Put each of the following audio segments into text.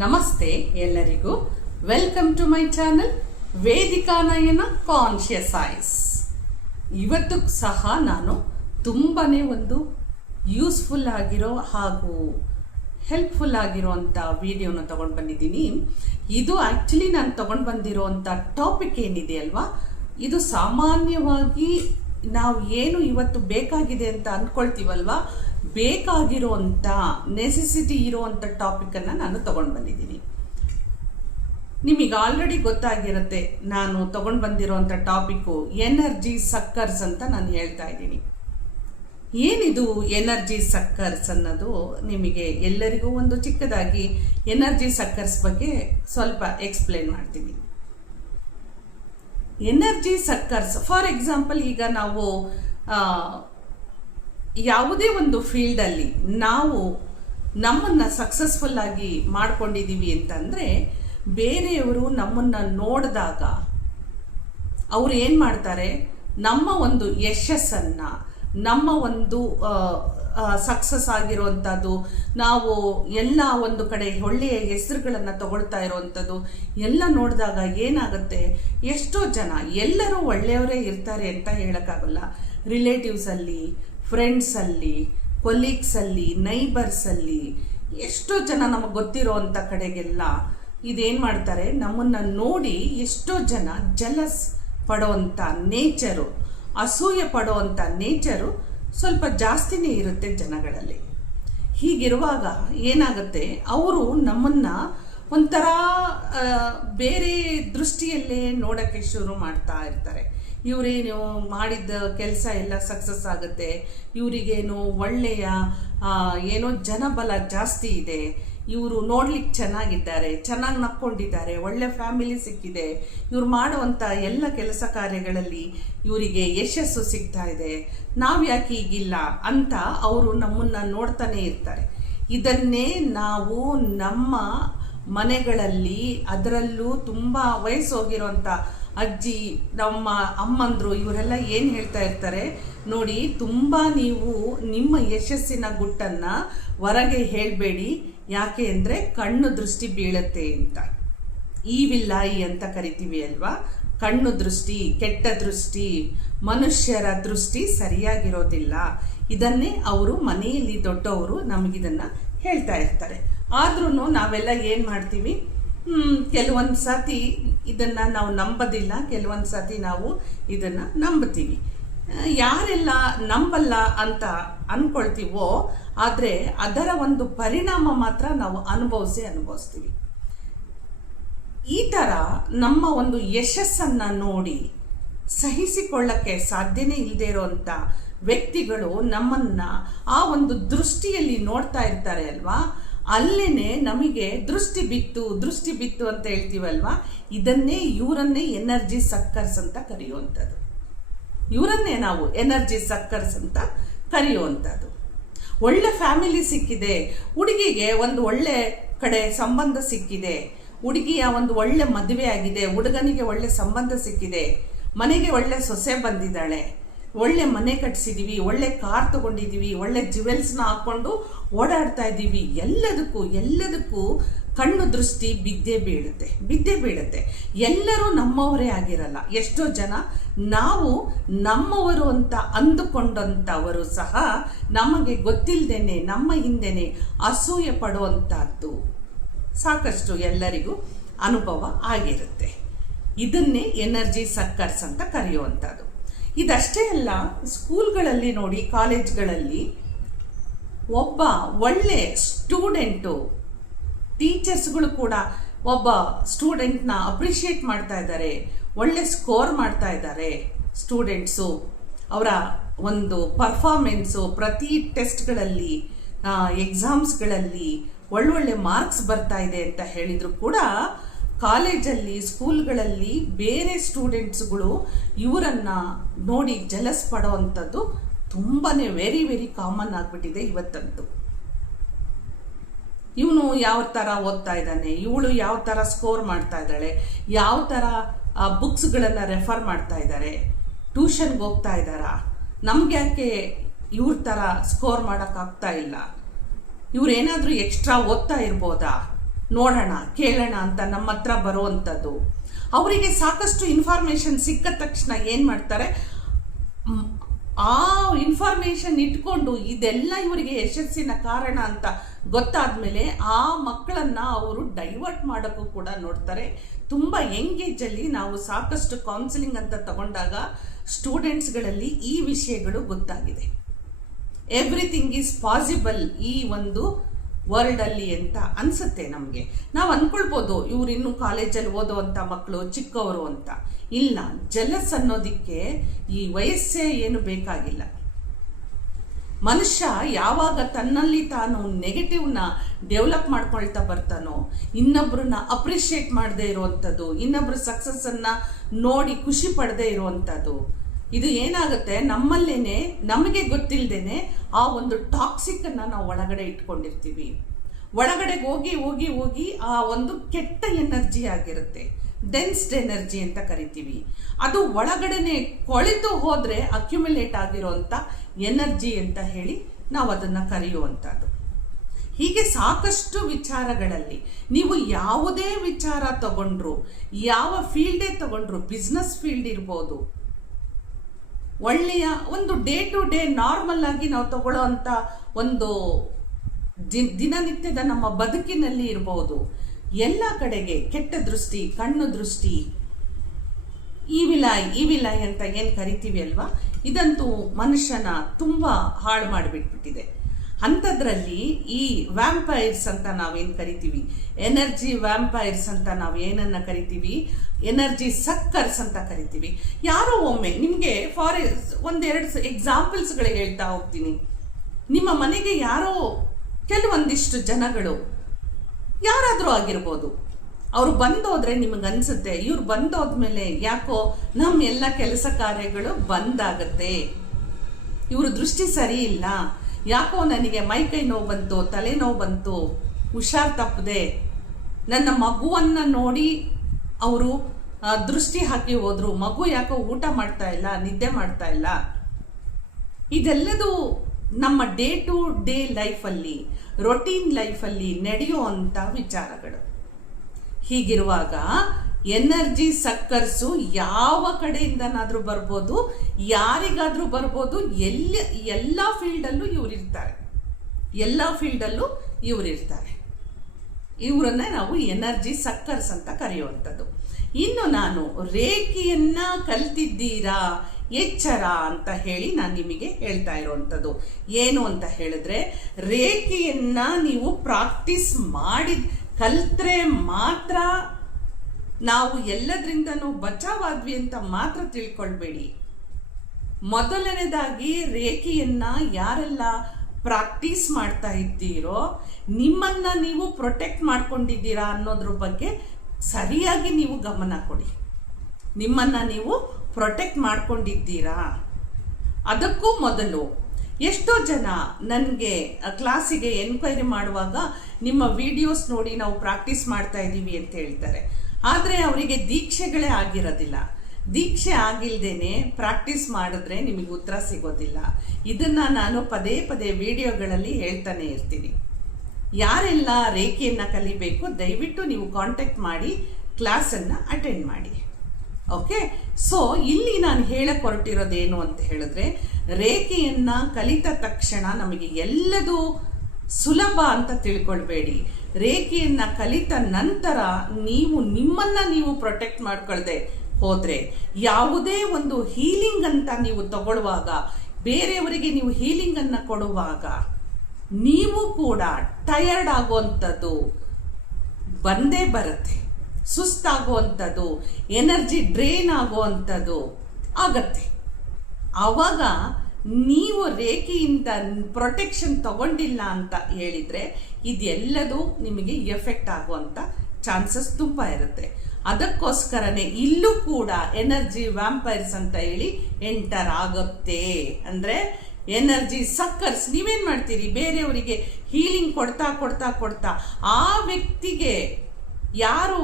ನಮಸ್ತೆ ಎಲ್ಲರಿಗೂ. Welcome to my channel Vedika Nayana conscious eyes ಇವತ್ತು ಸಹ ನಾನು ತುಂಬಾ ಒಂದು ಯೂಸ್ಫುಲ್ ಆಗಿರೋ ಹಾಗೂ ಹೆಲ್ಪ್ಫುಲ್ ಆಗಿರೋಂಥ ವಿಡಿಯೋನ ತಗೊಂಡು ಬಂದಿದ್ದೀನಿ. ಇದು ಆ್ಯಕ್ಚುಲಿ ನಾನು ತೊಗೊಂಡು ಬಂದಿರೋಂಥ ಟಾಪಿಕ್ ಏನಿದೆ ಅಲ್ವಾ? ಇದು ಸಾಮಾನ್ಯವಾಗಿ ನಾವು ಏನು ಇವತ್ತು ಬೇಕಾಗಿದೆ ಅಂತ ಅಂದ್ಕೊಳ್ತೀವಲ್ವಾ ಬೇಕಾಗಿರೋಂಥ ನೆಸೆಸಿಟಿ ಇರುವಂಥ ಟಾಪಿಕನ್ನು ನಾನು ತಗೊಂಡು ಬಂದಿದ್ದೀನಿ. ನಿಮಗೆ ಆಲ್ರೆಡಿ ಗೊತ್ತಾಗಿರುತ್ತೆ, ನಾನು ತಗೊಂಡು ಬಂದಿರೋಂಥ ಟಾಪಿಕ್ಕು ಎನರ್ಜಿ ಸಕ್ಕರ್ಸ್ ಅಂತ ನಾನು ಹೇಳ್ತಾ ಇದ್ದೀನಿ. ಏನಿದು ಎನರ್ಜಿ ಸಕ್ಕರ್ಸ್ ಅನ್ನೋದು ನಿಮಗೆ ಎಲ್ಲರಿಗೂ ಒಂದು ಚಿಕ್ಕದಾಗಿ ಎನರ್ಜಿ ಸಕ್ಕರ್ಸ್ ಬಗ್ಗೆ ಸ್ವಲ್ಪ ಎಕ್ಸ್ಪ್ಲೇನ್ ಮಾಡ್ತೀನಿ. ಎನರ್ಜಿ ಸಕ್ಕರ್ಸ್ ಫಾರ್ ಎಕ್ಸಾಂಪಲ್ ಈಗ ನಾವು ಯಾವುದೇ ಒಂದು ಫೀಲ್ಡಲ್ಲಿ ನಾವು ನಮ್ಮನ್ನು ಸಕ್ಸಸ್ಫುಲ್ ಆಗಿ ಮಾಡ್ಕೊಂಡಿದ್ದೀವಿ ಅಂತಂದರೆ, ಬೇರೆಯವರು ನಮ್ಮನ್ನು ನೋಡಿದಾಗ ಅವ್ರು ಏನು ಮಾಡ್ತಾರೆ? ನಮ್ಮ ಒಂದು ಯಶಸ್ಸನ್ನು, ನಮ್ಮ ಒಂದು ಸಕ್ಸಸ್ ಆಗಿರುವಂಥದ್ದು ನಾವು ಎಲ್ಲ ಒಂದು ಕಡೆ ಒಳ್ಳೆಯ ಹೆಸರುಗಳನ್ನು ತಗೊಳ್ತಾ ಇರುವಂಥದ್ದು ಎಲ್ಲ ನೋಡಿದಾಗ ಏನಾಗುತ್ತೆ? ಎಷ್ಟೋ ಜನ ಎಲ್ಲರೂ ಒಳ್ಳೆಯವರೇ ಇರ್ತಾರೆ ಅಂತ ಹೇಳೋಕ್ಕಾಗಲ್ಲ. ರಿಲೇಟಿವ್ಸಲ್ಲಿ ಫ್ರೆಂಡ್ಸಲ್ಲಿ ಕೊಲೀಗ್ಸಲ್ಲಿ ನೈಬರ್ಸಲ್ಲಿ ಎಷ್ಟೋ ಜನ ನಮಗೆ ಗೊತ್ತಿರೋ ಅಂಥ ಕಡೆಗೆಲ್ಲ ಇದೇನು ಮಾಡ್ತಾರೆ? ನಮ್ಮನ್ನು ನೋಡಿ ಎಷ್ಟೋ ಜನ ಜಲಸ್ ಪಡೋವಂಥ ನೇಚರು ಅಸೂಯೆ ಪಡೋವಂಥ ನೇಚರು ಸ್ವಲ್ಪ ಜಾಸ್ತಿನೇ ಇರುತ್ತೆ ಜನಗಳಲ್ಲಿ. ಹೀಗಿರುವಾಗ ಏನಾಗುತ್ತೆ? ಅವರು ನಮ್ಮನ್ನು ಒಂಥರ ಬೇರೆ ದೃಷ್ಟಿಯಲ್ಲೇ ನೋಡೋಕ್ಕೆ ಶುರು ಮಾಡ್ತಾ ಇರ್ತಾರೆ. ಇವರೇನು ಮಾಡಿದ ಕೆಲಸ ಎಲ್ಲ ಸಕ್ಸಸ್ ಆಗುತ್ತೆ. ಇವರಿಗೇನು ಒಳ್ಳೆಯ ಏನೋ ಜನಬಲ ಜಾಸ್ತಿ ಇದೆ. ಇವರು ನೋಡ್ಲಿಕ್ಕೆ ಚೆನ್ನಾಗಿದ್ದಾರೆ, ಚೆನ್ನಾಗಿ ನಕ್ಕೊಂಡಿದ್ದಾರೆ, ಒಳ್ಳೆ ಫ್ಯಾಮಿಲಿ ಸಿಕ್ಕಿದೆ. ಇವ್ರು ಮಾಡುವಂಥ ಎಲ್ಲ ಕೆಲಸ ಕಾರ್ಯಗಳಲ್ಲಿ ಇವರಿಗೆ ಯಶಸ್ಸು ಸಿಗ್ತಾ ಇದೆ. ನಾವು ಯಾಕೆ ಈಗಿಲ್ಲ ಅಂತ ಅವರು ನಮ್ಮನ್ನು ನೋಡ್ತಾನೆ ಇರ್ತಾರೆ. ಇದನ್ನೇ ನಾವು ನಮ್ಮ ಮನೆಗಳಲ್ಲಿ ಅದರಲ್ಲೂ ತುಂಬ ವಯಸ್ಸು ಅಜ್ಜಿ, ನಮ್ಮ ಅಮ್ಮಂದ್ರು ಇವರೆಲ್ಲ ಏನು ಹೇಳ್ತಾ ಇರ್ತಾರೆ? ನೋಡಿ, ತುಂಬ ನೀವು ನಿಮ್ಮ ಯಶಸ್ಸಿನ ಗುಟ್ಟನ್ನು ಹೊರಗೆ ಹೇಳಬೇಡಿ. ಯಾಕೆ ಅಂದರೆ ಕಣ್ಣು ದೃಷ್ಟಿ ಬೀಳತ್ತೆ ಅಂತ. ಈವಿಲ್ಲಾಯಿ ಅಂತ ಕರಿತೀವಿ ಅಲ್ವಾ? ಕಣ್ಣು ದೃಷ್ಟಿ, ಕೆಟ್ಟ ದೃಷ್ಟಿ, ಮನುಷ್ಯರ ದೃಷ್ಟಿ ಸರಿಯಾಗಿರೋದಿಲ್ಲ. ಇದನ್ನೇ ಅವರು ಮನೆಯಲ್ಲಿ ದೊಡ್ಡವರು ನಮಗಿದನ್ನು ಹೇಳ್ತಾ ಇರ್ತಾರೆ. ಆದ್ರೂ ನಾವೆಲ್ಲ ಏನು ಮಾಡ್ತೀವಿ? ಕೆಲವೊಂದು ಸತಿ ಇದನ್ನು ನಾವು ನಂಬೋದಿಲ್ಲ, ಕೆಲವೊಂದು ಸತಿ ನಾವು ಇದನ್ನು ನಂಬ್ತೀವಿ ಯಾರೆಲ್ಲ ನಂಬಲ್ಲ ಅಂತ ಅಂದ್ಕೊಳ್ತೀವೋ ಆದರೆ ಅದರ ಒಂದು ಪರಿಣಾಮ ಮಾತ್ರ ನಾವು ಅನುಭವಿಸಿ ಅನುಭವಿಸ್ತೀವಿ. ಈ ಥರ ನಮ್ಮ ಒಂದು ಯಶಸ್ಸನ್ನು ನೋಡಿ ಸಹಿಸಿಕೊಳ್ಳಕ್ಕೆ ಸಾಧ್ಯನೇ ಇಲ್ಲದೆ ಇರೋವಂಥ ವ್ಯಕ್ತಿಗಳು ನಮ್ಮನ್ನ ಆ ಒಂದು ದೃಷ್ಟಿಯಲ್ಲಿ ನೋಡ್ತಾ ಇರ್ತಾರೆ ಅಲ್ವಾ? ಅಲ್ಲೇನೆ ನಮಗೆ ದೃಷ್ಟಿ ಬಿತ್ತು ದೃಷ್ಟಿ ಬಿತ್ತು ಅಂತ ಹೇಳ್ತೀವಲ್ವಾ? ಇದನ್ನೇ ಇವರನ್ನೇ ಎನರ್ಜಿ ಸಕ್ಕರ್ಸ್ ಅಂತ ಕರೆಯುವಂಥದ್ದು. ಇವರನ್ನೇ ನಾವು ಎನರ್ಜಿ ಸಕ್ಕರ್ಸ್ ಅಂತ ಕರೆಯುವಂಥದ್ದು. ಒಳ್ಳೆ ಫ್ಯಾಮಿಲಿ ಸಿಕ್ಕಿದೆ, ಹುಡುಗಿಗೆ ಒಂದು ಒಳ್ಳೆ ಕಡೆ ಸಂಬಂಧ ಸಿಕ್ಕಿದೆ, ಹುಡುಗಿಯ ಒಂದು ಒಳ್ಳೆ ಮದುವೆ ಆಗಿದೆ, ಹುಡುಗನಿಗೆ ಒಳ್ಳೆ ಸಂಬಂಧ ಸಿಕ್ಕಿದೆ, ಮನೆಗೆ ಒಳ್ಳೆ ಸೊಸೆ ಬಂದಿದ್ದಾಳೆ ಒಳ್ಳೆ ಮನೆ ಕಟ್ಸಿದೀವಿ, ಒಳ್ಳೆ ಕಾರ್ ತಗೊಂಡಿದೀವಿ, ಒಳ್ಳೆ ಜ್ಯುವೆಲ್ಸ್ನ ಹಾಕೊಂಡು ಓಡಾಡ್ತಾ ಇದ್ದೀವಿ ಎಲ್ಲದಕ್ಕೂ ಎಲ್ಲದಕ್ಕೂ ಕಣ್ಣು ದೃಷ್ಟಿ ಬಿದ್ದೇ ಬೀಳುತ್ತೆ ಬಿದ್ದೇ ಬೀಳುತ್ತೆ. ಎಲ್ಲರೂ ನಮ್ಮವರೇ ಆಗಿರಲ್ಲ. ಎಷ್ಟೋ ಜನ ನಾವು ನಮ್ಮವರು ಅಂತ ಅಂದುಕೊಂಡಂಥವರು ಸಹ ನಮಗೆ ಗೊತ್ತಿಲ್ಲದೇನೆ ನಮ್ಮ ಹಿಂದೆನೆ ಅಸೂಯೆ ಪಡುವಂಥದ್ದು ಸಾಕಷ್ಟು ಎಲ್ಲರಿಗೂ ಅನುಭವ ಆಗಿರುತ್ತೆ. ಇದನ್ನೇ ಎನರ್ಜಿ ಸಕ್ಕರ್ಸ್ ಅಂತ ಕರೆಯುವಂಥದ್ದು. ಇದಷ್ಟೇ ಅಲ್ಲ, ಸ್ಕೂಲ್ಗಳಲ್ಲಿ ನೋಡಿ, ಕಾಲೇಜ್ಗಳಲ್ಲಿ ಒಬ್ಬ ಒಳ್ಳೆ ಸ್ಟೂಡೆಂಟು ಟೀಚರ್ಸ್ಗಳು ಕೂಡ ಒಬ್ಬ ಸ್ಟೂಡೆಂಟ್ನ ಅಪ್ರಿಷಿಯೇಟ್ ಮಾಡ್ತಾ ಇದ್ದಾರೆ, ಒಳ್ಳೆ ಸ್ಕೋರ್ ಮಾಡ್ತಾ ಇದ್ದಾರೆ ಸ್ಟೂಡೆಂಟ್ಸು ಅವರ ಒಂದು ಪರ್ಫಾರ್ಮೆನ್ಸು ಪ್ರತಿ ಟೆಸ್ಟ್ಗಳಲ್ಲಿ ಎಕ್ಸಾಮ್ಸ್ಗಳಲ್ಲಿ ಒಳ್ಳೊಳ್ಳೆ ಮಾರ್ಕ್ಸ್ ಬರ್ತಾ ಇದೆ ಅಂತ ಹೇಳಿದರೂ ಕೂಡ ಕಾಲೇಜಲ್ಲಿ, ಸ್ಕೂಲ್ಗಳಲ್ಲಿ ಬೇರೆ ಸ್ಟೂಡೆಂಟ್ಸ್ಗಳು ಇವರನ್ನ ನೋಡಿ ಜಲಸ್ ಪಡೋವಂಥದ್ದು ತುಂಬಾ ವೆರಿ ವೆರಿ ಕಾಮನ್ ಆಗಿಬಿಟ್ಟಿದೆ ಇವತ್ತಂತೂ. ಇವನು ಯಾವ ಥರ ಓದ್ತಾ ಇದ್ದಾನೆ, ಇವಳು ಯಾವ ಥರ ಸ್ಕೋರ್ ಮಾಡ್ತಾ ಇದ್ದಾಳೆ, ಯಾವ ಥರ ಬುಕ್ಸ್ಗಳನ್ನು ರೆಫರ್ ಮಾಡ್ತಾ ಇದ್ದಾರೆ ಟ್ಯೂಷನ್ಗೆ ಹೋಗ್ತಾ ಇದ್ದಾರಾ, ನಮ್ಗೆ ಯಾಕೆ ಇವ್ರ ಥರ ಸ್ಕೋರ್ ಮಾಡೋಕ್ಕಾಗ್ತಾ ಇಲ್ಲ ಇವ್ರೇನಾದರೂ ಎಕ್ಸ್ಟ್ರಾ ಓದ್ತಾ ಇರ್ಬೋದಾ? ನೋಡೋಣ, ಕೇಳೋಣ ಅಂತ ನಮ್ಮ ಹತ್ರ ಬರುವಂಥದ್ದು. ಅವರಿಗೆ ಸಾಕಷ್ಟು ಇನ್ಫಾರ್ಮೇಷನ್ ಸಿಕ್ಕ ತಕ್ಷಣ ಏನು ಮಾಡ್ತಾರೆ? ಆ ಇನ್ಫಾರ್ಮೇಷನ್ ಇಟ್ಕೊಂಡು ಇದೆಲ್ಲ ಇವರಿಗೆ ಯಶಸ್ಸಿನ ಕಾರಣ ಅಂತ ಗೊತ್ತಾದ್ಮೇಲೆ ಆ ಮಕ್ಕಳನ್ನ ಅವರು ಡೈವರ್ಟ್ ಮಾಡೋಕ್ಕೂ ಕೂಡ ನೋಡ್ತಾರೆ. ತುಂಬ ಎಂಗೇಜಲ್ಲಿ ನಾವು ಸಾಕಷ್ಟು ಕೌನ್ಸಿಲಿಂಗ್ ಅಂತ ತಗೊಂಡಾಗ ಸ್ಟೂಡೆಂಟ್ಸ್ಗಳಲ್ಲಿ ಈ ವಿಷಯಗಳು ಗೊತ್ತಾಗಿದೆ. ಎವ್ರಿಥಿಂಗ್ ಈಸ್ ಪಾಸಿಬಲ್ ಈ ಒಂದು ವರ್ಲ್ಡಲ್ಲಿ ಅಂತ ಅನಿಸುತ್ತೆ ನಮಗೆ? ನಾವು ಅಂದ್ಕೊಳ್ಬೋದು ಇವ್ರು ಇನ್ನೂ ಕಾಲೇಜಲ್ಲಿ ಓದೋವಂಥ ಮಕ್ಕಳು ಚಿಕ್ಕವರು ಅಂತ. ಇಲ್ಲ, ಜಲಸ್ ಅನ್ನೋದಕ್ಕೆ ಈ ವಯಸ್ಸೇ ಏನು ಬೇಕಾಗಿಲ್ಲ. ಮನುಷ್ಯ ಯಾವಾಗ ತನ್ನಲ್ಲಿ ತಾನು ನೆಗೆಟಿವ್ನ ಡೆವಲಪ್ ಮಾಡ್ಕೊಳ್ತಾ ಬರ್ತಾನೋ ಇನ್ನೊಬ್ಬರನ್ನ ಅಪ್ರಿಷಿಯೇಟ್ ಮಾಡದೇ ಇರುವಂಥದ್ದು, ಇನ್ನೊಬ್ರ ಸಕ್ಸಸ್ಸನ್ನು ನೋಡಿ ಖುಷಿ ಪಡದೇ ಇರುವಂಥದ್ದು ಇದು ಏನಾಗುತ್ತೆ? ನಮ್ಮಲ್ಲೇನೆ, ನಮಗೆ ಗೊತ್ತಿಲ್ಲದೇನೆ ಆ ಒಂದು ಟಾಕ್ಸಿಕ್ ಅನ್ನ ನಾವು ಒಳಗಡೆ ಇಟ್ಕೊಂಡಿರ್ತೀವಿ. ಒಳಗಡೆ ಹೋಗಿ ಹೋಗಿ ಹೋಗಿ ಆ ಒಂದು ಕೆಟ್ಟ ಎನರ್ಜಿ ಆಗಿರುತ್ತೆ. ಡೆನ್ಸ್ಡ್ ಎನರ್ಜಿ ಅಂತ ಕರಿತೀವಿ. ಅದು ಒಳಗಡೆನೆ ಕೊಳೆತು ಹೋದರೆ ಅಕ್ಯುಮುಲೇಟ್ ಆಗಿರೋಂಥ ಎನರ್ಜಿ ಅಂತ ಹೇಳಿ ನಾವು ಅದನ್ನ ಕರೆಯುವಂಥದ್ದು. ಹೀಗೆ ಸಾಕಷ್ಟು ವಿಚಾರಗಳಲ್ಲಿ ನೀವು ಯಾವುದೇ ವಿಚಾರ ತಗೊಂಡ್ರು, ಯಾವ ಫೀಲ್ಡೇ ತಗೊಂಡ್ರು ಬಿಸ್ನೆಸ್ ಫೀಲ್ಡ್ ಇರ್ಬೋದು ಒಳ್ಳೆಯ ಒಂದು ಡೇ ಟು ಡೇ ನಾರ್ಮಲ್ ಆಗಿ ನಾವು ತಗೊಳ್ಳೋ ಅಂಥ ಒಂದು ದಿನ, ದಿನನಿತ್ಯದ ನಮ್ಮ ಬದುಕಿನಲ್ಲಿ ಇರಬಹುದು ಎಲ್ಲ ಕಡೆಗೆ ಕೆಟ್ಟ ದೃಷ್ಟಿ, ಕಣ್ಣು ದೃಷ್ಟಿ ಈ ವಿಲಾಯ್ ಈ ಈವಿಲಾಯ್ ಅಂತ ಏನು ಕರಿತೀವಿ ಅಲ್ವಾ? ಇದಂತೂ ಮನುಷ್ಯನ ತುಂಬ ಹಾಳು ಮಾಡಿಬಿಟ್ಬಿಟ್ಟಿದೆ. ಅಂಥದ್ರಲ್ಲಿ ಈ ವ್ಯಾಂಪೈರ್ಸ್ ಅಂತ ನಾವೇನು ಕರಿತೀವಿ? ಎನರ್ಜಿ ವ್ಯಾಂಪೈರ್ಸ್ ಅಂತ ನಾವು ಏನನ್ನ ಕರಿತೀವಿ? ಎನರ್ಜಿ ಸಕ್ಕರ್ಸ್ ಅಂತ ಕರಿತೀವಿ. ಯಾರೋ ಒಮ್ಮೆ ನಿಮಗೆ ಫಾರ್ ಒಂದೆರಡು ಎಕ್ಸಾಂಪಲ್ಸ್ಗಳು ಹೇಳ್ತಾ ಹೋಗ್ತೀನಿ. ನಿಮ್ಮ ಮನೆಗೆ ಯಾರೋ ಕೆಲವೊಂದಿಷ್ಟು ಜನಗಳು, ಯಾರಾದರೂ ಆಗಿರ್ಬೋದು, ಅವರು ಬಂದೋದ್ರೆ ನಿಮಗೆ ಅನ್ಸುತ್ತೆ, ಇವ್ರು ಬಂದೋದ್ಮೇಲೆ ಯಾಕೋ ನಮ್ಮ ಎಲ್ಲ ಕೆಲಸ ಕಾರ್ಯಗಳು ಬಂದಾಗತ್ತೆ. ಇವರು ದೃಷ್ಟಿ ಸರಿ ಇಲ್ಲ. ಯಾಕೋ ನನಗೆ ಮೈಕೈ ನೋವು ಬಂತು, ತಲೆನೋವು ಬಂತು, ಹುಷಾರ್ ತಪ್ಪದೆ ನನ್ನ ಮಗುವನ್ನು ನೋಡಿ ಅವರು ದೃಷ್ಟಿ ಹಾಕಿ ಹೋದ್ರು. ಮಗು ಯಾಕೋ ಊಟ ಮಾಡ್ತಾ ಇಲ್ಲ, ನಿದ್ದೆ ಮಾಡ್ತಾ ಇಲ್ಲ? ಇದೆಲ್ಲದು ನಮ್ಮ ಡೇ ಟು ಡೇ ಲೈಫಲ್ಲಿ ರೊಟೀನ್ ಲೈಫಲ್ಲಿ ನಡೆಯುವಂಥ ವಿಚಾರಗಳು. ಹೀಗಿರುವಾಗ ಎನರ್ಜಿ ಸಕ್ಕರ್ಸು ಯಾವ ಕಡೆಯಿಂದನಾದರೂ ಬರ್ಬೋದು, ಯಾರಿಗಾದರೂ ಬರ್ಬೋದು, ಎಲ್ಲ ಎಲ್ಲ ಫೀಲ್ಡಲ್ಲೂ ಇವರಿರ್ತಾರೆ. ಎಲ್ಲ ಫೀಲ್ಡಲ್ಲೂ ಇವರಿರ್ತಾರೆ. ಇವರನ್ನ ನಾವು ಎನರ್ಜಿ ಸಕ್ಕರ್ಸ್ ಅಂತ ಕರೆಯುವಂಥದ್ದು. ಇನ್ನು ನಾನು ರೇಖೆಯನ್ನ ಕಲ್ತಿದ್ದೀರಾ, ಎಚ್ಚರ ಅಂತ ಹೇಳಿ ನಾನು ನಿಮಗೆ ಹೇಳ್ತಾ ಇರುವಂಥದ್ದು. ಏನು ಅಂತ ಹೇಳಿದ್ರೆ, ರೇಖೆಯನ್ನ ನೀವು ಪ್ರಾಕ್ಟೀಸ್ ಮಾಡಿ ಕಲ್ತ್ರೆ ಮಾತ್ರ ನಾವು ಎಲ್ಲದರಿಂದನೂ ಬಚಾವಾದ್ವಿ ಅಂತ ಮಾತ್ರ ತಿಳ್ಕೊಳ್ಬೇಡಿ. ಮೊದಲನೇದಾಗಿ ರೇಖೆಯನ್ನ ಯಾರೆಲ್ಲ ಪ್ರಾಕ್ಟೀಸ್ ಮಾಡ್ತಾ ಇದ್ದೀರೋ, ನಿಮ್ಮನ್ನ ನೀವು ಪ್ರೊಟೆಕ್ಟ್ ಮಾಡ್ಕೊಂಡಿದ್ದೀರಾ ಅನ್ನೋದ್ರ ಬಗ್ಗೆ ಸರಿಯಾಗಿ ನೀವು ಗಮನ ಕೊಡಿ. ನಿಮ್ಮನ್ನ ನೀವು ಪ್ರೊಟೆಕ್ಟ್ ಮಾಡ್ಕೊಂಡಿದ್ದೀರಾ? ಅದಕ್ಕೂ ಮೊದಲು, ಎಷ್ಟೋ ಜನ ನನಗೆ ಕ್ಲಾಸಿಗೆ ಎನ್ಕ್ವೈರಿ ಮಾಡುವಾಗ ನಿಮ್ಮ ವಿಡಿಯೋಸ್ ನೋಡಿ ನಾವು ಪ್ರಾಕ್ಟೀಸ್ ಮಾಡ್ತಾ ಇದ್ದೀವಿ ಅಂತ ಹೇಳ್ತಾರೆ. ಆದರೆ ಅವರಿಗೆ ದೀಕ್ಷೆಗಳೇ ಆಗಿರೋದಿಲ್ಲ. ದೀಕ್ಷೆ ಆಗಿಲ್ದೇನೆ ಪ್ರಾಕ್ಟೀಸ್ ಮಾಡಿದ್ರೆ ನಿಮಗೆ ಉತ್ತರ ಸಿಗೋದಿಲ್ಲ. ಇದನ್ನ ನಾನು ಪದೇ ಪದೇ ವಿಡಿಯೋಗಳಲ್ಲಿ ಹೇಳ್ತಾನೆ ಇರ್ತೀನಿ. ಯಾರೆಲ್ಲ ರೇಖೆಯನ್ನು ಕಲಿಬೇಕು, ದಯವಿಟ್ಟು ನೀವು ಕಾಂಟ್ಯಾಕ್ಟ್ ಮಾಡಿ ಕ್ಲಾಸನ್ನು ಅಟೆಂಡ್ ಮಾಡಿ. ಓಕೆ ಸೊ ಇಲ್ಲಿ ನಾನು ಹೇಳಕ್ಕೆ ಹೊರಟಿರೋದೇನು ಅಂತ ಹೇಳಿದ್ರೆ, ರೇಖೆಯನ್ನು ಕಲಿತ ತಕ್ಷಣ ನಮಗೆ ಎಲ್ಲದೂ ಸುಲಭ ಅಂತ ತಿಳ್ಕೊಳ್ಬೇಡಿ. ರೇಖೆಯನ್ನು ಕಲಿತ ನಂತರ ನೀವು ನಿಮ್ಮನ್ನು ನೀವು ಪ್ರೊಟೆಕ್ಟ್ ಮಾಡ್ಕೊಳ್ದೆ ಹೋದ್ರೆ ಯಾವುದೇ ಒಂದು ಹೀಲಿಂಗ್ ಅಂತ ನೀವು ತಗೊಳ್ಳುವಾಗ, ಬೇರೆಯವರಿಗೆ ನೀವು ಹೀಲಿಂಗ್ ಅನ್ನ ಕೊಡುವಾಗ, ನೀವು ಕೂಡ ಟಯರ್ಡ್ ಆಗುವಂಥದ್ದು ಬಂದೇ ಬರುತ್ತೆ. ಸುಸ್ತಾಗುವಂಥದ್ದು ಎನರ್ಜಿ ಡ್ರೈನ್ ಆಗುವಂಥದ್ದು ಆಗತ್ತೆ. ಆವಾಗ ನೀವು ರೇಖೆಯಿಂದ ಪ್ರೊಟೆಕ್ಷನ್ ತಗೊಂಡಿಲ್ಲ ಅಂತ ಹೇಳಿದ್ರೆ, ಇದೆಲ್ಲದೂ ನಿಮಗೆ ಎಫೆಕ್ಟ್ ಆಗುವಂಥ ಚಾನ್ಸಸ್ ತುಂಬ ಇರುತ್ತೆ. ಅದಕ್ಕೋಸ್ಕರನೇ ಇಲ್ಲೂ ಕೂಡ ಎನರ್ಜಿ ವ್ಯಾಂಪೈರ್ಸ್ ಅಂತ ಹೇಳಿ ಎಂಟರ್ ಆಗುತ್ತೆ. ಅಂದರೆ ಎನರ್ಜಿ ಸಕ್ಕರ್ಸ್, ನೀವೇನು ಮಾಡ್ತೀರಿ? ಬೇರೆಯವರಿಗೆ ಹೀಲಿಂಗ್ ಕೊಡ್ತಾ ಕೊಡ್ತಾ ಕೊಡ್ತಾ ಆ ವ್ಯಕ್ತಿಗೆ ಯಾರು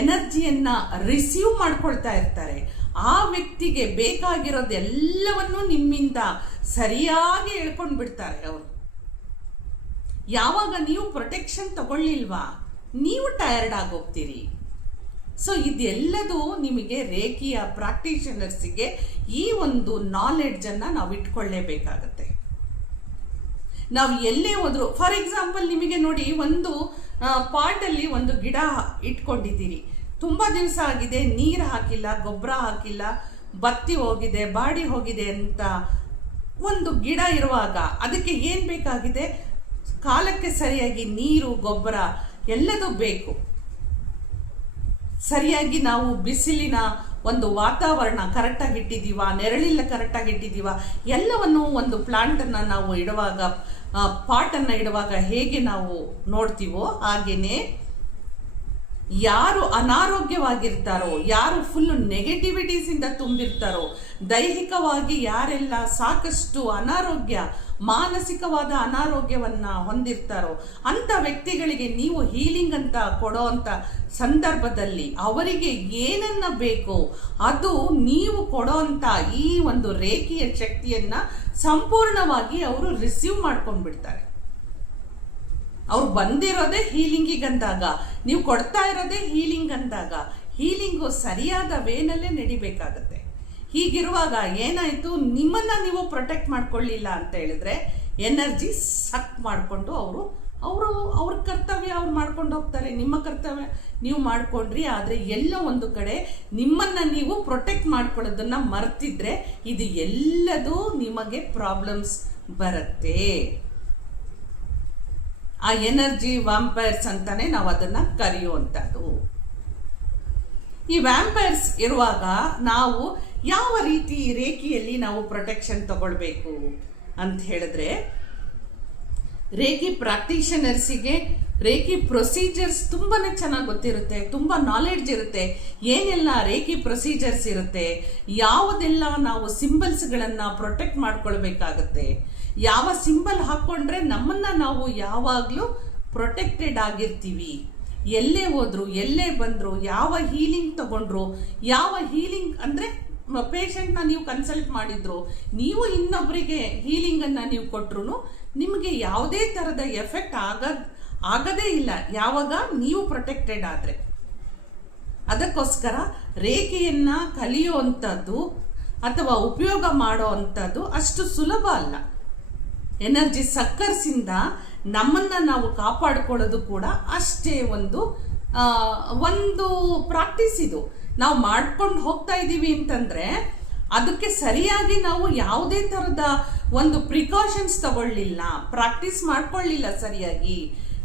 ಎನರ್ಜಿಯನ್ನು ರಿಸೀವ್ ಮಾಡ್ಕೊಳ್ತಾ ಇರ್ತಾರೆ, ಆ ವ್ಯಕ್ತಿಗೆ ಬೇಕಾಗಿರೋದೆಲ್ಲವನ್ನೂ ನಿಮ್ಮಿಂದ ಸರಿಯಾಗಿ ಹೇಳ್ಕೊಂಡು ಬಿಡ್ತಾರೆ ಅವರು. ಯಾವಾಗ ನೀವು ಪ್ರೊಟೆಕ್ಷನ್ ತಗೊಳ್ಳಿಲ್ವಾ? ನೀವು ಟಯರ್ಡ್ ಆಗೋಗ್ತೀರಿ. ಸೊ ಇದೆಲ್ಲದೂ ನಿಮಗೆ ರೇಖಿಯ ಪ್ರಾಕ್ಟೀಷನರ್ಸಿಗೆ ಈ ಒಂದು ನಾಲೆಡ್ಜನ್ನು ನಾವು ಇಟ್ಕೊಳ್ಳೇಬೇಕಾಗತ್ತೆ. ನಾವು ಎಲ್ಲೇ ಹೋದರೂ ಫಾರ್ ಎಕ್ಸಾಂಪಲ್ ನಿಮಗೆ ನೋಡಿ ಒಂದು ಪಾಟಲ್ಲಿ ಒಂದು ಗಿಡ ಇಟ್ಕೊಂಡಿದ್ದೀರಿ ತುಂಬ ದಿವಸ ಆಗಿದೆ, ನೀರು ಹಾಕಿಲ್ಲ, ಗೊಬ್ಬರ ಹಾಕಿಲ್ಲ, ಬತ್ತಿ ಹೋಗಿದೆ, ಬಾಡಿ ಹೋಗಿದೆ ಅಂತ ಒಂದು ಗಿಡ ಇರುವಾಗ ಅದಕ್ಕೆ ಏನು ಬೇಕಾಗಿದೆ? ಕಾಲಕ್ಕೆ ಸರಿಯಾಗಿ ನೀರು, ಗೊಬ್ಬರ ಎಲ್ಲದೂ ಬೇಕು. ಸರಿಯಾಗಿ ನಾವು ಬಿಸಿಲಿನ ಒಂದು ವಾತಾವರಣ ಕರೆಕ್ಟಾಗಿ ಇಟ್ಟಿದ್ದೀವ, ನೆರಳಿಲ್ಲ ಕರೆಕ್ಟಾಗಿ ಇಟ್ಟಿದ್ದೀವ, ಎಲ್ಲವನ್ನು ಒಂದು ಪ್ಲಾಂಟನ್ನು ನಾವು ಇಡುವಾಗ ಪಾಟನ್ನು ಇಡುವಾಗ ಹೇಗೆ ನಾವು ನೋಡ್ತೀವೋ ಹಾಗೇನೆ ಯಾರು ಅನಾರೋಗ್ಯವಾಗಿರ್ತಾರೋ, ಯಾರು ಫುಲ್ಲು ನೆಗೆಟಿವಿಟೀಸಿಂದ ತುಂಬಿರ್ತಾರೋ, ದೈಹಿಕವಾಗಿ ಯಾರೆಲ್ಲ ಸಾಕಷ್ಟು ಅನಾರೋಗ್ಯ, ಮಾನಸಿಕವಾದ ಅನಾರೋಗ್ಯವನ್ನ ಹೊಂದಿರ್ತಾರೋ ಅಂಥ ವ್ಯಕ್ತಿಗಳಿಗೆ ನೀವು ಹೀಲಿಂಗ್ ಅಂತ ಕೊಡೋ ಅಂತ ಸಂದರ್ಭದಲ್ಲಿ ಅವರಿಗೆ ಏನನ್ನ ಬೇಕೋ ಅದು ನೀವು ಕೊಡೋ ಅಂತ ಈ ಒಂದು ರೇಖೆಯ ಶಕ್ತಿಯನ್ನ ಸಂಪೂರ್ಣವಾಗಿ ಅವರು ರಿಸೀವ್ ಮಾಡ್ಕೊಂಡು ಬಿಡ್ತಾರೆ ಅವ್ರು ಬಂದಿರೋದೇ ಹೀಲಿಂಗಿಗೆ ಅಂದಾಗ. ನೀವು ಕೊಡ್ತಾ ಇರೋದೇ ಹೀಲಿಂಗ್ ಅಂದಾಗ. ಹೀಲಿಂಗು ಸರಿಯಾದ ವೇನಲ್ಲೇ ನಡಿಬೇಕಾಗತ್ತೆ. ಹೀಗಿರುವಾಗ ಏನಾಯಿತು? ನಿಮ್ಮನ್ನು ನೀವು ಪ್ರೊಟೆಕ್ಟ್ ಮಾಡ್ಕೊಳ್ಳಿಲ್ಲ ಅಂತ ಹೇಳಿದ್ರೆ ಎನರ್ಜಿ ಸಕ್ ಮಾಡಿಕೊಂಡು ಅವರು ಅವರು ಅವ್ರ ಕರ್ತವ್ಯ ಅವ್ರು ಮಾಡ್ಕೊಂಡು ಹೋಗ್ತಾರೆ. ನಿಮ್ಮ ಕರ್ತವ್ಯ ನೀವು ಮಾಡ್ಕೊಂಡ್ರಿ, ಆದರೆ ಎಲ್ಲೋ ಒಂದು ಕಡೆ ನಿಮ್ಮನ್ನು ನೀವು ಪ್ರೊಟೆಕ್ಟ್ ಮಾಡ್ಕೊಳ್ಳೋದನ್ನು ಮರ್ತಿದ್ರೆ ಇದು ಎಲ್ಲದೂ ನಿಮಗೆ ಪ್ರಾಬ್ಲಮ್ಸ್ ಬರುತ್ತೆ. ಆ ಎನರ್ಜಿ ವ್ಯಾಂಪೈರ್ಸ್ ಅಂತಾನೆ ನಾವು ಅದನ್ನ ಕರೆಯುವಂಥದ್ದು. ಈ ವ್ಯಾಂಪೈರ್ಸ್ ಇರುವಾಗ ನಾವು ಯಾವ ರೀತಿ ರೇಖಿಯಲ್ಲಿ ನಾವು ಪ್ರೊಟೆಕ್ಷನ್ ತಗೊಳ್ಬೇಕು ಅಂತ ಹೇಳಿದ್ರೆ, ರೇಖಿ ಪ್ರಾಕ್ಟೀಷನರ್ಸಿಗೆ ರೇಖಿ ಪ್ರೊಸೀಜರ್ಸ್ ತುಂಬಾ ಚೆನ್ನಾಗಿ ಗೊತ್ತಿರುತ್ತೆ, ತುಂಬ ನಾಲೆಡ್ಜ್ ಇರುತ್ತೆ, ಏನೆಲ್ಲ ರೇಖಿ ಪ್ರೊಸೀಜರ್ಸ್ ಇರುತ್ತೆ, ಯಾವುದೆಲ್ಲ ನಾವು ಸಿಂಬಲ್ಸ್ಗಳನ್ನು ಪ್ರೊಟೆಕ್ಟ್ ಮಾಡ್ಕೊಳ್ಬೇಕಾಗತ್ತೆ ಯಾವ ಸಿಂಬಲ್ ಹಾಕ್ಕೊಂಡ್ರೆ ನಮ್ಮನ್ನ ನಾವು ಯಾವಾಗಲೂ ಪ್ರೊಟೆಕ್ಟೆಡ್ ಆಗಿರ್ತೀವಿ. ಎಲ್ಲೇ ಹೋದ್ರು, ಎಲ್ಲೇ ಬಂದ್ರು, ಯಾವ ಹೀಲಿಂಗ್ ತಗೊಂಡ್ರು, ಯಾವ ಹೀಲಿಂಗ್ ಅಂದರೆ ಪೇಷಂಟ್ನ ನೀವು ಕನ್ಸಲ್ಟ್ ಮಾಡಿದ್ರು, ನೀವು ಇನ್ನೊಬ್ಬರಿಗೆ ಹೀಲಿಂಗನ್ನು ನೀವು ಕೊಟ್ರು ನಿಮಗೆ ಯಾವುದೇ ಥರದ ಎಫೆಕ್ಟ್ ಆಗದ್, ಆಗದೇ ಇಲ್ಲ. ಯಾವಾಗ? ನೀವು ಪ್ರೊಟೆಕ್ಟೆಡ್ ಆದರೆ. ಅದಕ್ಕೋಸ್ಕರ ರೇಖೆಯನ್ನ ಕಲಿಯುವಂಥದ್ದು ಅಥವಾ ಉಪಯೋಗ ಮಾಡೋ ಅಂಥದ್ದು ಅಷ್ಟು ಸುಲಭ ಅಲ್ಲ. ಎನರ್ಜಿ ಸಕ್ಕರ್ಸಿಂದ ನಮ್ಮನ್ನ ನಾವು ಕಾಪಾಡಿಕೊಳ್ಳೋದು ಕೂಡ ಅಷ್ಟೇ ಒಂದು ಒಂದು ಪ್ರಾಕ್ಟೀಸ್ ಇದು. ನಾವು ಮಾಡ್ಕೊಂಡು ಹೋಗ್ತಾ ಇದ್ದೀವಿ ಅಂತಂದ್ರೆ ಅದಕ್ಕೆ ಸರಿಯಾಗಿ ನಾವು ಯಾವುದೇ ಥರದ ಒಂದು ಪ್ರಿಕಾಷನ್ಸ್ ತಗೊಳ್ಳಿಲ್ಲ, ಪ್ರಾಕ್ಟೀಸ್ ಮಾಡ್ಕೊಳ್ಳಿಲ್ಲ ಸರಿಯಾಗಿ.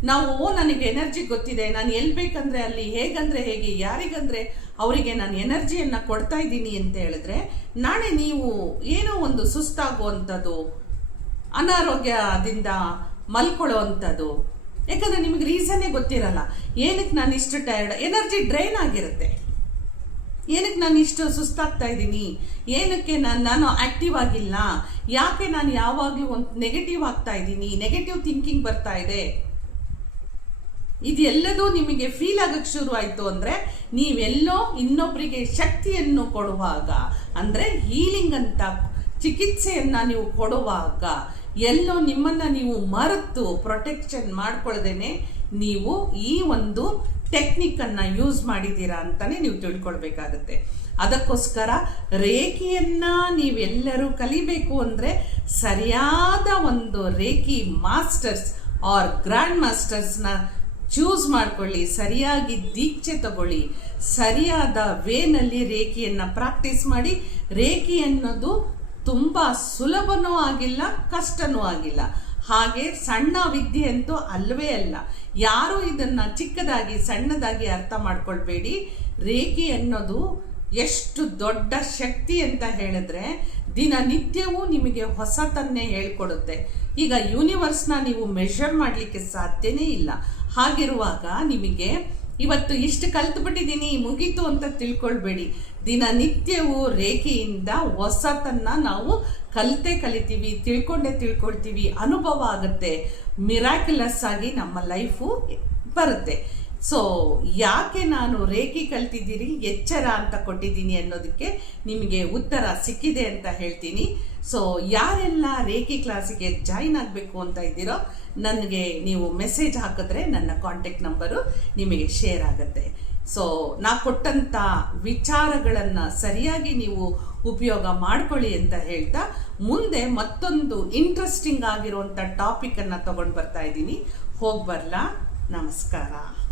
ನಾವು, ಓ, ನನಗೆ ಎನರ್ಜಿ ಗೊತ್ತಿದೆ, ನಾನು ಎಲ್ಲಿ ಬೇಕಂದ್ರೆ ಅಲ್ಲಿ ಹೇಗಂದ್ರೆ ಹೇಗೆ, ಯಾರಿಗಂದ್ರೆ ಅವರಿಗೆ ನಾನು ಎನರ್ಜಿಯನ್ನು ಕೊಡ್ತಾ ಇದ್ದೀನಿ ಅಂತ ಹೇಳಿದ್ರೆ ನಾಳೆ ನೀವು ಏನೋ ಒಂದು ಸುಸ್ತಾಗುವಂಥದ್ದು ಅನಾರೋಗ್ಯದಿಂದ ಮಲ್ಕೊಳ್ಳುವಂಥದ್ದು. ಯಾಕಂದರೆ ನಿಮಗೆ ರೀಸನ್ನೇ ಗೊತ್ತಿರಲ್ಲ. ಏನಕ್ಕೆ ನಾನು ಇಷ್ಟು ಟಯರ್ಡ್ ಎನರ್ಜಿ ಡ್ರೈನ್ ಆಗಿರುತ್ತೆ. ಏನಕ್ಕೆ ನಾನು ಇಷ್ಟು ಸುಸ್ತಾಗ್ತಾ ಇದ್ದೀನಿ? ಏನಕ್ಕೆ ನಾನು ನಾನು ಆ್ಯಕ್ಟಿವ್ ಆಗಿಲ್ಲ? ಯಾಕೆ ನಾನು ಯಾವಾಗಲೂ ಒಂದು ನೆಗೆಟಿವ್ ಆಗ್ತಾ ಇದ್ದೀನಿ? ನೆಗೆಟಿವ್ ಥಿಂಕಿಂಗ್ ಬರ್ತಾ ಇದೆ. ಇದೆಲ್ಲದೂ ನಿಮಗೆ ಫೀಲ್ ಆಗಕ್ಕೆ ಶುರು ಆಯಿತು ಅಂದರೆ ನೀವೆಲ್ಲೋ ಇನ್ನೊಬ್ಬರಿಗೆ ಶಕ್ತಿಯನ್ನು ಕೊಡುವಾಗ, ಅಂದರೆ ಹೀಲಿಂಗ್ ಅಂತ ಚಿಕಿತ್ಸೆಯನ್ನು ನೀವು ಕೊಡುವಾಗ ಎಲ್ಲೋ ನಿಮ್ಮನ್ನು ನೀವು ಮರೆತು ಪ್ರೊಟೆಕ್ಷನ್ ಮಾಡ್ಕೊಳ್ದೇನೆ ನೀವು ಈ ಒಂದು ಟೆಕ್ನಿಕ್ಕನ್ನು ಯೂಸ್ ಮಾಡಿದ್ದೀರಾ ಅಂತಲೇ ನೀವು ತಿಳ್ಕೊಳ್ಬೇಕಾಗತ್ತೆ. ಅದಕ್ಕೋಸ್ಕರ ರೇಖೆಯನ್ನು ನೀವೆಲ್ಲರೂ ಕಲಿಬೇಕು ಅಂದರೆ ಸರಿಯಾದ ಒಂದು ರೇಖಿ ಮಾಸ್ಟರ್ಸ್ ಆರ್ ಗ್ರ್ಯಾಂಡ್ ಮಾಸ್ಟರ್ಸ್ನ ಚೂಸ್ ಮಾಡ್ಕೊಳ್ಳಿ, ಸರಿಯಾಗಿ ದೀಕ್ಷೆ ತಗೊಳ್ಳಿ, ಸರಿಯಾದ ವೇನಲ್ಲಿ ರೇಖೆಯನ್ನು ಪ್ರಾಕ್ಟೀಸ್ ಮಾಡಿ, ರೇಖೆ ಅನ್ನೋದು ತುಂಬ ಸುಲಭನೂ ಆಗಿಲ್ಲ, ಕಷ್ಟನೂ ಆಗಿಲ್ಲ. ಹಾಗೆ ಸಣ್ಣ ವಿದ್ಯೆ ಅಂತೂ ಅಲ್ಲವೇ ಅಲ್ಲ. ಯಾರು ಇದನ್ನ ಚಿಕ್ಕದಾಗಿ, ಸಣ್ಣದಾಗಿ ಅರ್ಥ ಮಾಡ್ಕೊಳ್ಬೇಡಿ. ರೇಖೆ ಅನ್ನೋದು ಎಷ್ಟು ದೊಡ್ಡ ಶಕ್ತಿ ಅಂತ ಹೇಳಿದ್ರೆ ದಿನನಿತ್ಯವೂ ನಿಮಗೆ ಹೊಸತನ್ನೇ ಹೇಳ್ಕೊಡುತ್ತೆ. ಈಗ ಯೂನಿವರ್ಸ್ನ ನೀವು ಮೆಷರ್ ಮಾಡಲಿಕ್ಕೆ ಸಾಧ್ಯನೇ ಇಲ್ಲ. ಹಾಗಿರುವಾಗ ನಿಮಗೆ ಇವತ್ತು ಇಷ್ಟು ಕಲ್ತ್ಬಿಟ್ಟಿದ್ದೀನಿ, ಮುಗೀತು ಅಂತ ತಿಳ್ಕೊಳ್ಬೇಡಿ. ದಿನನಿತ್ಯವೂ ರೇಖೆಯಿಂದ ಹೊಸತನ್ನ ನಾವು ಕಲಿತೆ ಕಲಿತೀವಿ, ತಿಳ್ಕೊಂಡೇ ತಿಳ್ಕೊಳ್ತೀವಿ. ಅನುಭವ ಆಗುತ್ತೆ. ಮಿರಾಕ್ಯುಲಸ್ ಆಗಿ ನಮ್ಮ ಲೈಫು ಬರುತ್ತೆ. ಸೊ ಯಾಕೆ ನಾನು ರೇಖೆ ಕಲ್ತಿದ್ದೀರಿ, ಎಚ್ಚರ ಅಂತ ಕೊಟ್ಟಿದ್ದೀನಿ ಅನ್ನೋದಕ್ಕೆ ನಿಮಗೆ ಉತ್ತರ ಸಿಕ್ಕಿದೆ ಅಂತ ಹೇಳ್ತೀನಿ. ಸೊ ಯಾರೆಲ್ಲ ರೇಖೆ ಕ್ಲಾಸಿಗೆ ಜಾಯಿನ್ ಆಗಬೇಕು ಅಂತ ಇದ್ದೀರೋ, ನನಗೆ ನೀವು ಮೆಸೇಜ್ ಹಾಕಿದ್ರೆ ನನ್ನ ಕಾಂಟ್ಯಾಕ್ಟ್ ನಂಬರು ನಿಮಗೆ ಶೇರ್ ಆಗುತ್ತೆ. ಸೊ ನಾ ಕೊಟ್ಟಂತ ವಿಚಾರಗಳನ್ನು ಸರಿಯಾಗಿ ನೀವು ಉಪಯೋಗ ಮಾಡ್ಕೊಳ್ಳಿ ಅಂತ ಹೇಳ್ತಾ ಮುಂದೆ ಮತ್ತೊಂದು ಇಂಟ್ರೆಸ್ಟಿಂಗ್ ಆಗಿರುವಂಥ ಟಾಪಿಕನ್ನು ತಗೊಂಡು ಬರ್ತಾ ಇದ್ದೀನಿ. ಹೋಗಿ ನಮಸ್ಕಾರ.